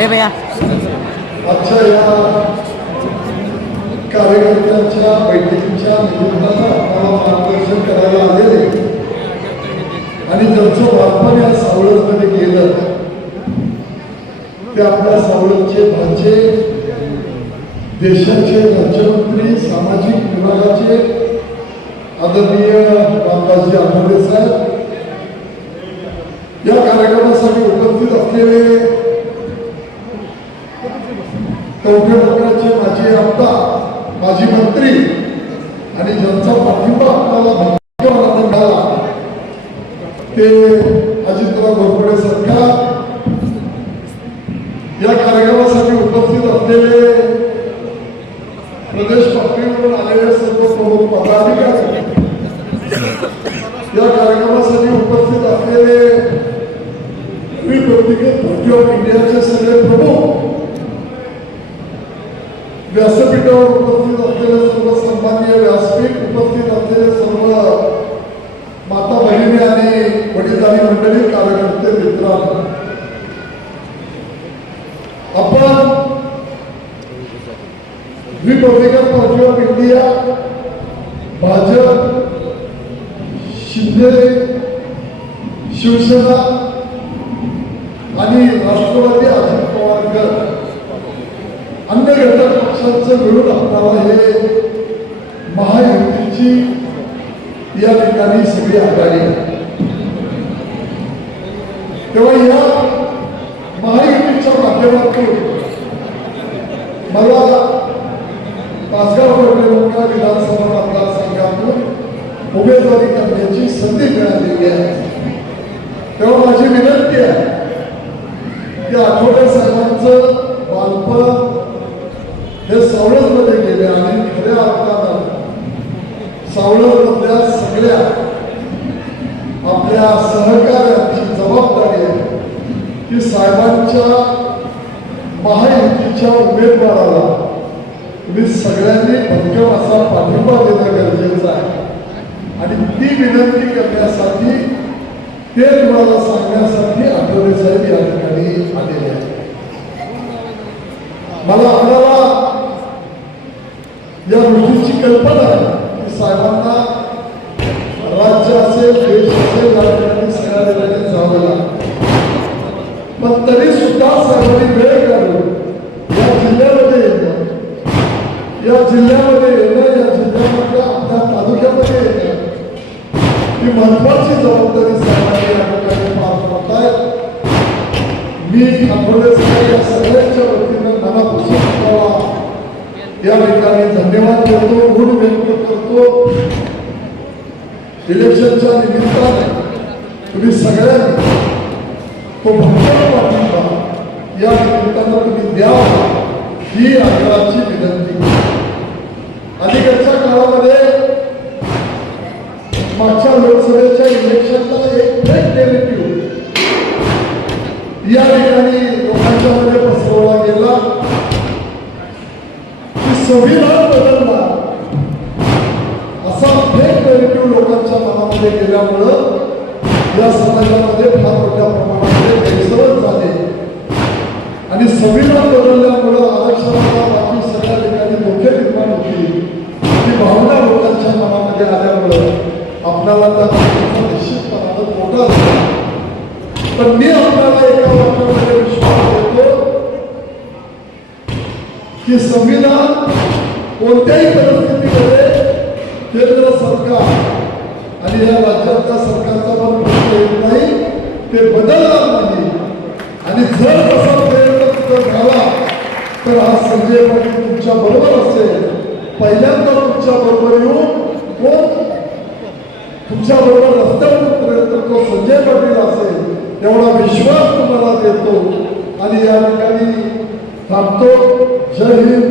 ए भैया। आजच्या या कार्यकर्त्यांच्या बैठकीच्या आपल्याला मार्गदर्शन करायला आलेले. आणि ज्यांचं बालपण या सावळमध्ये गेलं ते आपल्या सावळतचे भाचे देशाचे राज्यमंत्री सामाजिक विभागाचे आदरणीय रामदासजी आठवले साहेब. या कार्यक्रमासाठी उपस्थित असलेले कवठे मंडळाचे माजी आमदार माजी मंत्री आणि ज्यांचा पाठिंबा आपल्याला भाग्यवान मिळाला ते अजितराव घोरपडे सरकार या कार्यक्रमासाठी उपस्थित असलेले प्रदेश पातळीवरून आलेले सर्व प्रमुख पदाधिकारी या कार्यक्रमासाठी उपस्थित असलेले रिपब्लिकन पार्टी ऑफ इंडियाचे सगळे प्रमुख व्यासपीठावर उपस्थित असलेले सर्व सन्मान्य व्यासपीठ उपस्थित असलेले सर्व माता बहिणी आणि वडीलधारी मंडळी कार्यकर्ते मित्रांनो. आपण Republican Party of India Bhajap Shinde Shiv Sena आणि राष्ट्रवादी अजित पवार गट अन्य घटक पक्षांचं मिळून आपल्याला हे महायुतीची या ठिकाणी सगळी आघाडी आहे. तेव्हा या महायुतीच्या माध्यमातून मला तासगाव पेठेमंका विधानसभा मतदारसंघातून उमेदवारी करण्याची संधी मिळालेली आहे तेव्हा माझी विनंती आहे की आठवडे साहेबांचं बालपण हे सावळदमध्ये गेले आणि खऱ्या अर्थानं सावळदमधल्या सगळ्या आपल्या सहकार्यांची जबाबदारी आहे की साहेबांच्या महायुतीच्या उमेदवाराला तुम्ही सगळ्यांनी भक्कम असा पाठिंबा देणं गरजेचं आहे. आणि ती विनंती करण्यासाठी ते तुम्हाला सांगण्यासाठी आठवले साहेब या ठिकाणी आलेले आहेत मला आपल्याला या गोष्टीची कल्पना की साहेबांना राज्य असेल देश असेल या सगळ्या ठिकाणी जावं लागतं. पण तरी सुद्धा साहेबांनी वेळ काढून या जिल्ह्यामध्ये येणं या जिल्ह्यामध्ये येणं या जिल्ह्यामधल्या आपल्या तालुक्यामध्ये येणं ही महत्वाची जबाबदारी साहेबांनी या ठिकाणी पार पडत आहे. मी आठवडे साहेब या सगळ्यांच्या वतीनं मनापासून तुम्हाला या ठिकाणी धन्यवाद देतो. इलेक्शनच्या निमित्ताने तुम्ही सगळ्यांनी तो भक्कम पाठिंबा या निमित्तानं तुम्ही द्यावा ही आग्रहाची विनंती अलीकडच्या काळामध्ये मागच्या लोकसभेच्या इलेक्शनला एक फेक नेगेटिव्ह या ठिकाणी लोकांच्या मध्ये पसरवला गेला की संविधान बदलला असा फेक नेगेटिव्ह आश्रय केल्यामुळं या समाजामध्ये फार मोठ्या प्रमाणामध्ये गैरसमज झाले. आणि संविधान बदलल्यामुळं आरक्षणाला बाकी सगळ्या ठिकाणी धोके निर्माण होती. ही भावना लोकांच्या मनामध्ये आल्यामुळं आपल्याला त्या गोष्टीचा निश्चितपणानं मोठा झाला. पण मी आपल्याला एका वाक्यामध्ये विश्वास देतो की संविधान कोणत्याही परिस्थितीमध्ये केंद्र सरकार आणि या राज्यातल्या सरकारचा पण प्रश्न येत नाही ते बदलणार नाही. आणि जर तसा प्रयत्न झाला तर हा संजय पाटील तुमच्या बरोबर असेल. पहिल्यांदा तुमच्या बरोबर येऊन कोण तुमच्या बरोबर रस्त्यावर उतरेल तो संजय पाटील असेल एवढा विश्वास तुम्हाला देतो. आणि या ठिकाणी थांबतो. जय हिंद.